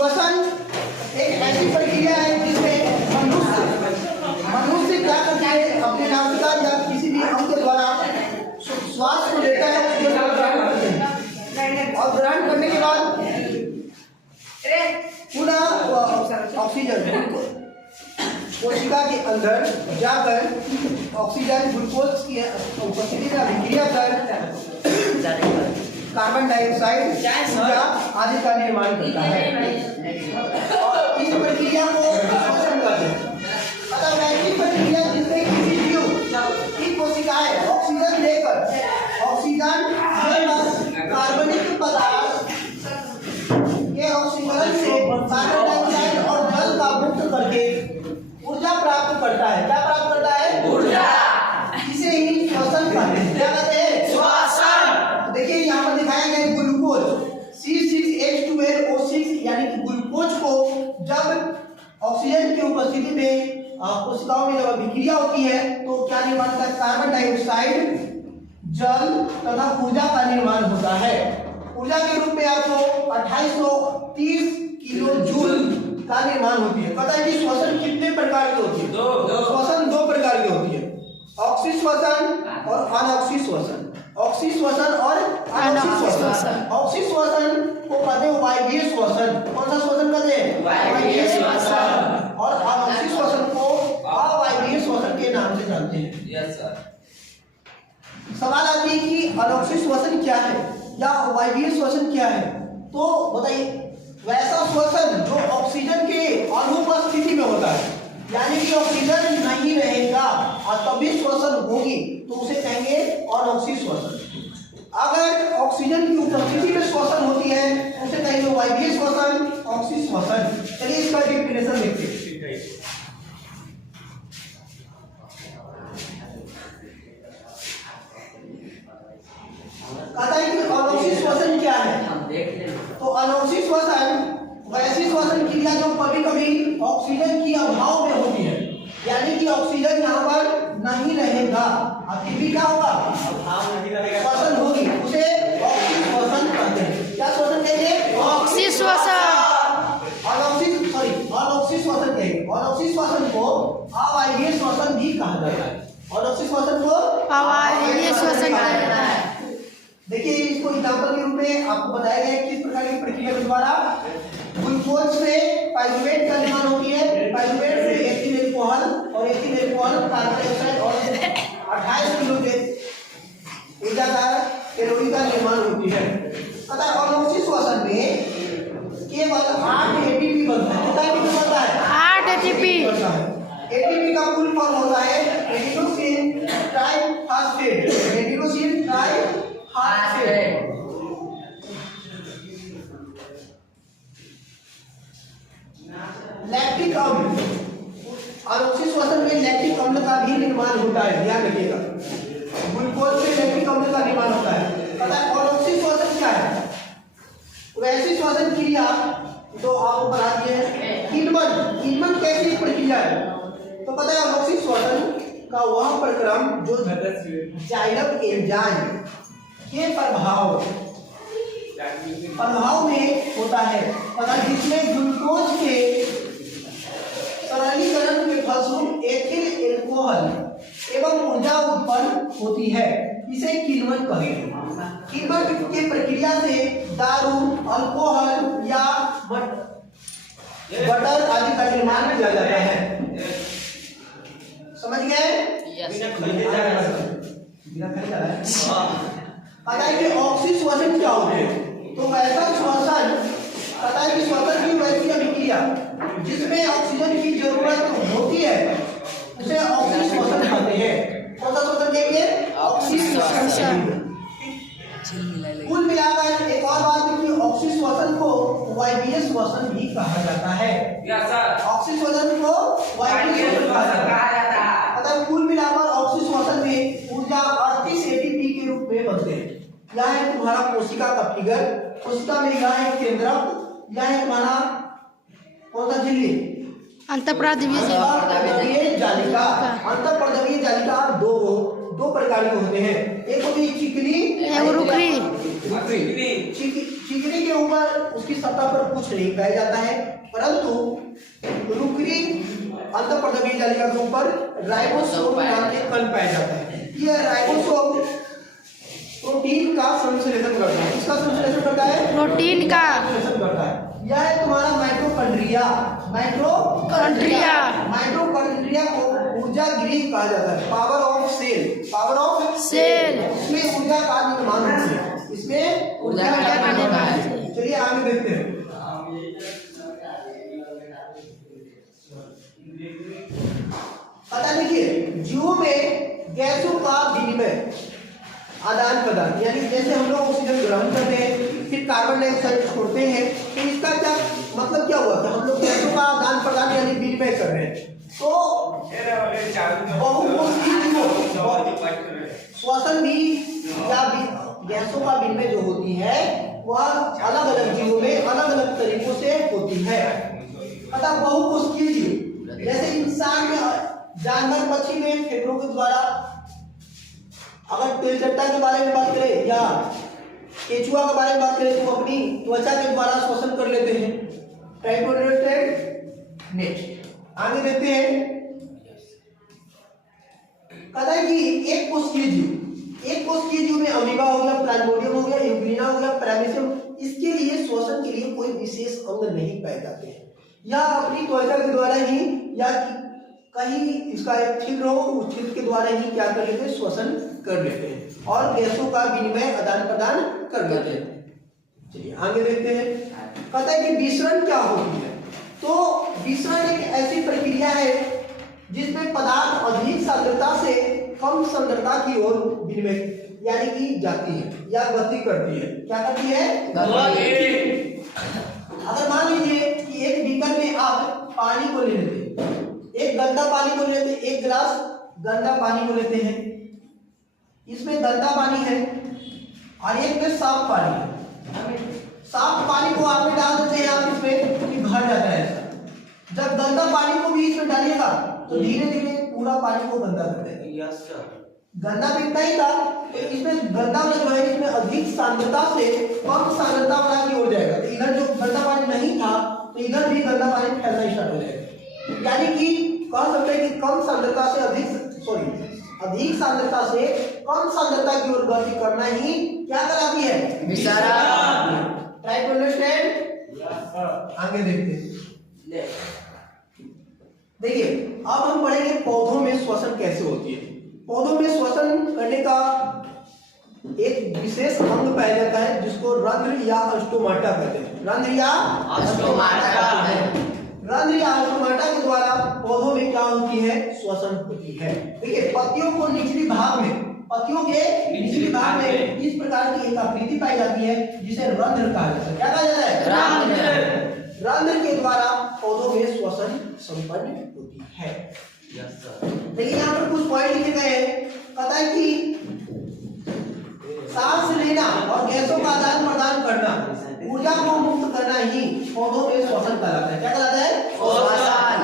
श्वसन एक ऐसी प्रक्रिया है जिसमें मनुष्य क्या करता है, अपने नासिका या किसी भी अंग के द्वारा श्वास को लेता है, उसको ग्रहण करते हैं और ग्रहण करने के बाद पुनः ऑक्सीजन कोशिका के अंदर जाकर ऑक्सीजन ग्लूकोज की उपस्थिति में अभिक्रिया कर कार्बन डाइऑक्साइड ऊर्जा आदि का निर्माण करता है और इस प्रक्रिया को श्वसन कहते हैं। अतः वैसी प्रक्रिया जिसमें किसी जीव की कोशिकाएं ऑक्सीजन लेकर ऑक्सीजन कार्बनिक पदार्थ के ऑक्सीकरण से कार्बन डाइऑक्साइड और जल का मुक्त करके ऊर्जा प्राप्त करता है। क्या प्राप्त करता है? ऊर्जा। इसे ही श्वसन कहते हैं। क्या कहते हैं? श्वसन। देखिए यहाँ पर दिखाया गया ग्लूकोज C6H12O6 यानी कि ग्लूकोज को जब ऑक्सीजन की उपस्थिति में कोशिकाओं में जब अभिक्रिया होती है तो क्या निर्माण होता है? कार्बन डाइऑक्साइड, जल तथा ऊर्जा का निर्माण होता है। ऊर्जा के रूप में आपको 2830 किलो जूल का निर्माण होती है। पता है कि श्वसन कितने प्रकार की होती है? श्वसन 2 प्रकार की होती है, ऑक्सी श्वसन और अनऑक्सी श्वसन। ऑक्सी श्वसन और अनऑक्सी श्वसन। ऑक्सी श्वसन को कहते हैं वायवीय श्वसन। कौन सा श्वसन कहते हैं? वायवीय श्वसन। और अनऑक्सी श्वसन को अवायवीय श्वसन के नाम से जानते हैं। Yes sir. सवाल आती है कि अनऑक्सी श्वसन क्या है या वायवीय श्वसन क्या है, तो बताइए। वैसा श्वसन जो ऑक्सीजन के अनुपस्थिति में होता है, यानी कि ऑक्सीजन नहीं रहेगा और तभी श्वसन होगी, तो उसे कहेंगे अनऑक्सी श्वसन। अगर ऑक्सीजन की उपस्थिति में श्वसन होती है उसे कहेंगे वायवीय श्वसन, ऑक्सी श्वसन। चलिए इसका डेफिनेशन देखते हैं। कहता है कि अनऑक्सी श्वसन क्या है, तो अनऑक्सी श्वसन वैसी श्वसन क्रिया जो कभी कभी ऑक्सीजन की अभाव में होती है, यानी कि ऑक्सीजन यहाँ पर नहीं रहेगा, फिर भी क्या होगा? श्वसन होगी, उसे ऑक्सी श्वसन कहते हैं। क्या श्वसन कहते हैं? ऑक्सी श्वसन। अनऑक्सी श्वसन कहेंगे। अनऑक्सी श्वसन को अवायवीय श्वसन भी कहा जाता है। अनऑक्सी श्वसन को अवायवीय श्वसन कहा जाता है। देखिए इसको एग्जांपल के रूप में आपको बताया गया है किस प्रकार की प्रक्रिया के द्वारा ग्लूकोज से पाइरुवेट का निर्माण होती है। पाइरुवेट से एथिल अल्कोहल और एथिल अल्कोहल कार्बन डाइऑक्साइड और 28 किलो के ऊर्जा का कैलोरी का निर्माण होती है। पता है अनऑक्सी श्वसन में केवल 8 एटीपी बनता है। कितना एटीपी बनता है? 8 एटीपी। एटीपी का फुल फॉर्म होता है adenosine triphosphate. Adenosine triphosphate. Lactic अम्ल, अनऑक्सी श्वसन में लैक्टिक अम्ल का भी निर्माण होता है, ध्यान रखिएगा। ग्लूकोज में लैक्टिक अम्ल का निर्माण होता है। पता है अनऑक्सी श्वसन क्या है? वैसी श्वसन क्रिया जो आपको बता दी है। किण्वन कैसी प्रक्रिया है, तो पता है अनऑक्सी श्वसन का वह प्रक्रम जो जाइलम एंजाइम के प्रभाव में होता है, पता जिसमें ग्लूकोज के सरलीकरण के फलस्वरूप एथिल अल्कोहल एवं ऊर्जा उत्पन्न होती है। इसे किण्वन कहेंगे। किण्वन की प्रक्रिया से दारू, अल्कोहल या बटर आदि का निर्माण किया जाता है। समझ गए? पता है कि ऑक्सी श्वसन क्या होते हैं, तो वैसा श्वसन पता है कि श्वसन की वैसी अभिक्रिया जिसमें ऑक्सीजन की जरूरत होती है उसे ऑक्सी श्वसन कहते हैं। कौन सा श्वसन कहेंगे? ऑक्सी श्वसन। कुल मिलाकर एक और बात है कि ऑक्सी श्वसन को वायवीय श्वसन भी कहा जाता है। ऑक्सी श्वसन को वायवीय श्वसन कहा जाता है। अतः कुल मिलाकर ऑक्सी श्वसन में ऊर्जा 38 एटीपी के रूप में बनते हैं। यहाँ है तुम्हारा कोशिका का फिगर। कोशिका में यहाँ है केंद्रक, यहाँ है तुम्हारा कौन सा झिल्ली? अंतःपर्दवीय जालिका। अंतःपर्दवीय जालिका दो प्रकार के होते हैं, एक होती है चिकनी, चिकनी के ऊपर उसकी सतह पर कुछ नहीं पाया जाता है, परंतु रुकरी अंतःपर्दवीय जालिका के ऊपर राइबोसोम नाम के कण पाया जाता है। यह राइबोसोम प्रोटीन का संश्लेषण करता है। इसका संश्लेषण करता है, प्रोटीन का संश्लेषण करता है। यह है तुम्हारा माइटोकॉन्ड्रिया। माइटोकॉन्ड्रिया को ऊर्जा गृह कहा जाता है, पावर ऑफ सेल। इसमें ऊर्जा का निर्माण होती है, इसमें ऊर्जा का निर्माण। चलिए आगे देखते हैं। पता देखिए, जीवों में गैसों का विनिमय, आदान प्रदान, यानी जैसे हम लोग ऑक्सीजन ग्रहण करते हैं फिर कार्बन डाइऑक्साइड छोड़ते हैं, तो इसका क्या मतलब क्या हुआ कि हम लोग गैसों का आदान प्रदान यानी विनिमय कर रहे हैं। तो श्वसन भी या गैसों का विनिमय जो होती है वह अलग अलग जीवों में अलग अलग तरीकों से होती है। अतः बहुकोशिकीय जीव जैसे इंसान में, जानवर पक्षी में फेफड़ों के द्वारा, अगर तेलचट्टा के बारे में बात करें या केचुआ के बारे में बात करें तो अपनी त्वचा के द्वारा श्वसन कर लेते हैं, ट्राइकोडेटेड नेट। आगे देखते हैं, कहता है कि एक कोशिकीय जीव में अमीबा हो गया, प्लाज्मोडियम हो गया, इंफ्लुएंजा हो गया, पैरामीशियम, इसके लिए श्वसन के लिए कोई विशेष अंग नहीं पाए जाते हैं, या अपनी त्वचा के द्वारा ही या कहीं इसका एक छिद्र हो, उस छिद्र के द्वारा ही क्या कर लेते हैं, श्वसन कर लेते हैं और गैसों का विनिमय आदान प्रदान कर लेते हैं। चलिए आगे देखते हैं, कहता है कि विसरण क्या होती है। तो विसरण एक ऐसी प्रक्रिया है जिसमें पदार्थ अधिक सांद्रता से कम सांद्रता की ओर विनिमय यानी कि जाती है या गति करती है। क्या करती है? अगर मान लीजिए कि एक बीकर में आप पानी को ले लेते हैं, एक गंदा पानी को लेते हैं, एक गिलास गंदा पानी को लेते हैं, इसमें गंदा पानी है और एक में साफ पानी है। साफ पानी को आप डाल देते हैं आप इसमें, तो भर जाता है ऐसा। जब गंदा पानी को भी इसमें डालिएगा तो धीरे धीरे पूरा पानी को गंदा कर देगा। गंदा भी इतना ही था, तो इसमें गंदा वाला जो है इसमें अधिक सांद्रता से कम सांद्रता वाला की ओर जाएगा। तो इधर जो गंदा पानी नहीं था तो इधर भी गंदा पानी फैलना स्टार्ट हो जाएगा। यानी कि कह सकते हैं कि कम सांद्रता से अधिक सांद्रता से कम सांद्रता की ओर गति करना ही क्या कराती है? विसरण। Try to understand. आगे देखते हैं। देखिए अब हम पढ़ेंगे पौधों में श्वसन कैसे होती है। पौधों में श्वसन करने का एक विशेष अंग पाया जाता है जिसको रंध्र या अस्टोमाटा कहते हैं। रंध्र या अस्टोमाटा के द्वारा पौधों में क्या होती है? श्वसन होती है। देखिए पत्तियों को निचली भाग में, पत्तियों के निचली भाग में इस प्रकार की एक आकृति पाई जाती है जिसे रंध्र कहा जाता है। क्या कहा जाता है? रंध्र के द्वारा पौधों में श्वसन संपन्न होती है। देखिए यहाँ पर कुछ पॉइंट लिखे गए हैं। पता है कि सांस लेना और गैसों का आदान प्रदान करना, ऊर्जा को मुक्त करना ही पौधों में श्वसन कहलाता है। क्या कहलाता है? श्वसन।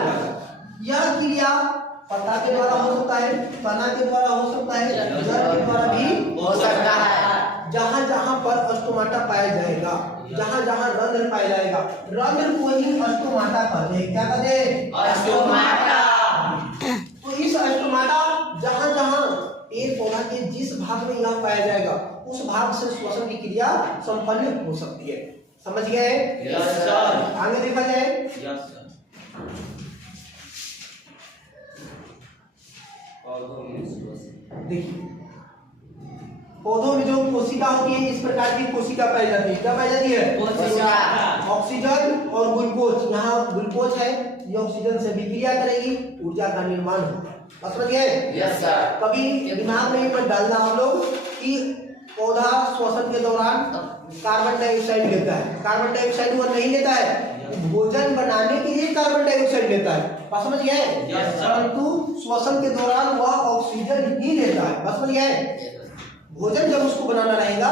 यह क्रिया पत्ता के द्वारा हो सकता है, तना के द्वारा हो सकता है, जड़ के द्वारा भी हो सकता है। जहां जहां पर अस्टोमाटा पाया जाएगा, जहां जहां रंध्र पाया जाएगा, रंध्र को ही अस्टोमाटा कहते हैं। क्या कहते हैं? अस्टोमाटा। तो इस अस्टोमाटा जहां जहां पेड़ पौधा के जिस भाग में यह पाया जाएगा उस भाग से श्वसन की क्रिया संपन्न हो सकती है। समझ गए? Yes sir. आगे देखा जाए। Yes sir. देखिए पौधों में जो कोशिका होती है इस प्रकार की कोशिका पाई जाती है। क्या पाई जाती है? ऑक्सीजन और ग्लूकोज। यहाँ ग्लूकोज है, ये ऑक्सीजन से विक्रिया करेगी, ऊर्जा का निर्माण होगा। समझ गए? Yes sir. कभी दिमाग में मत डालना हम लोग कि पौधा श्वसन के दौरान कार्बन डाइऑक्साइड लेता है। कार्बन डाइऑक्साइड वो नहीं लेता है, भोजन बनाने के लिए कार्बन डाइऑक्साइड लेता है। समझ गए? परंतु श्वसन के दौरान वह ऑक्सीजन ही लेता है। समझ गए? भोजन जब उसको बनाना रहेगा,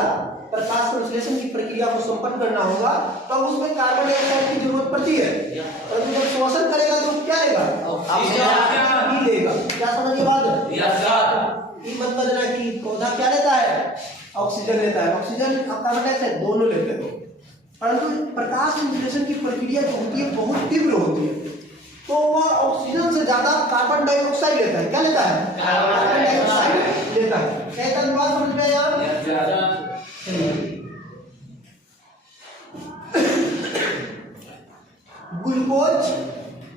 प्रकाश संश्लेषण की प्रक्रिया को संपन्न करना होगा, तब उसमें कार्बन डाइऑक्साइड की जरूरत पड़ती है। परंतु जब श्वसन करेगा तो क्या लेगा? ऑक्सीजन ही लेगा। क्या समझिए बात? ये मत करना कि पौधा क्या लेता है, ऑक्सीजन लेता है, ऑक्सीजन और कार्बन डाइऑक्साइड दोनों लेते हैं। परंतु प्रकाश संश्लेषण की प्रक्रिया जो होती है बहुत तीव्र होती है, तो वह ऑक्सीजन से ज्यादा कार्बन डाइऑक्साइड लेता है। क्या लेता है? कार्बन डाइऑक्साइड लेता है। क्या बात समझ में आया? ग्लूकोज,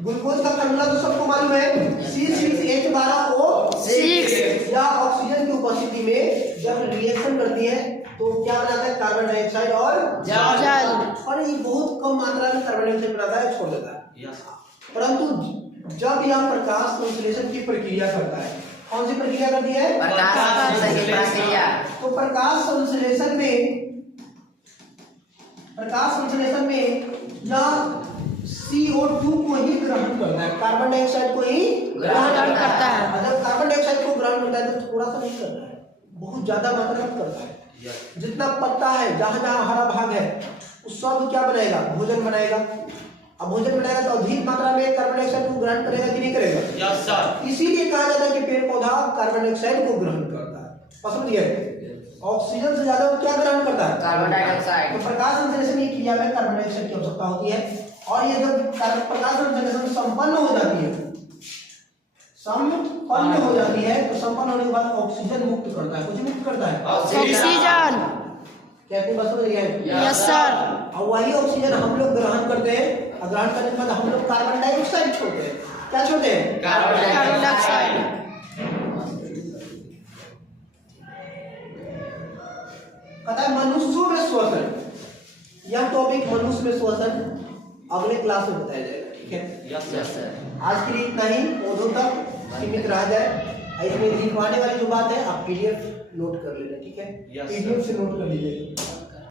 ग्लूकोज का फॉर्मूला तो सबको मालूम है, C6H12O6। या ऑक्सीजन की उपस्थिति में जब रिएक्शन करती है तो क्या बनाता है? कार्बन डाइऑक्साइड और जल। और ये बहुत कम मात्रा में कार्बन डाइऑक्साइड बनाता है, छोड़ देता है। परंतु जब यह प्रकाश संश्लेषण की प्रक्रिया करता है, कौन सी प्रक्रिया करती है? प्रकाश प्रक्रिया। तो प्रकाश संश्लेषण में यह CO2 को ही ग्रहण करता है, कार्बन डाइऑक्साइड को ही ग्रहण करता है। जब कार्बन डाइऑक्साइड को ग्रहण करता है तो थोड़ा सा नहीं करता है, बहुत ज्यादा मात्रा में करता है। जितना पत्ता है, जहां जहां हरा भाग है, उस सब क्या बनाएगा? भोजन बनाएगा। अब भोजन बनाएगा तो अधिक मात्रा में कार्बन डाइऑक्साइड को ग्रहण करेगा कि नहीं करेगा? Yes sir. इसीलिए कहा जाता है कि पेड़ पौधा कार्बन डाइऑक्साइड को ग्रहण करता है। समझ गए? ऑक्सीजन से ज्यादा क्या ग्रहण करता है? Carbon dioxide. तो प्रकाश संश्लेषण की क्रिया में कार्बन डाइऑक्साइड की आवश्यकता होती है। और ये जब प्रकाश संश्लेषण संपन्न हो जाती है, संपन्न हो जाती है, तो संपन्न होने के बाद ऑक्सीजन मुक्त करता है। कुछ मुक्त करता है? ऑक्सीजन। क्या आपको बात समझ रही है? Yes sir. और वही ऑक्सीजन हम लोग ग्रहण करते हैं, और ग्रहण करने के बाद हम लोग कार्बन डाइऑक्साइड छोड़ते हैं। क्या छोड़ते हैं? Carbon dioxide. कहता है मनुष्यों में श्वसन। यह टॉपिक मनुष्य में श्वसन अगले क्लास में बताया जाएगा, ठीक है? Yes sir. आज के लिए इतना ही, पौधों तक सीमित रह जाए। इसमें लिखवाने वाली जो बात है आप PDF नोट कर लेना, ठीक है? PDF से नोट कर लीजिए।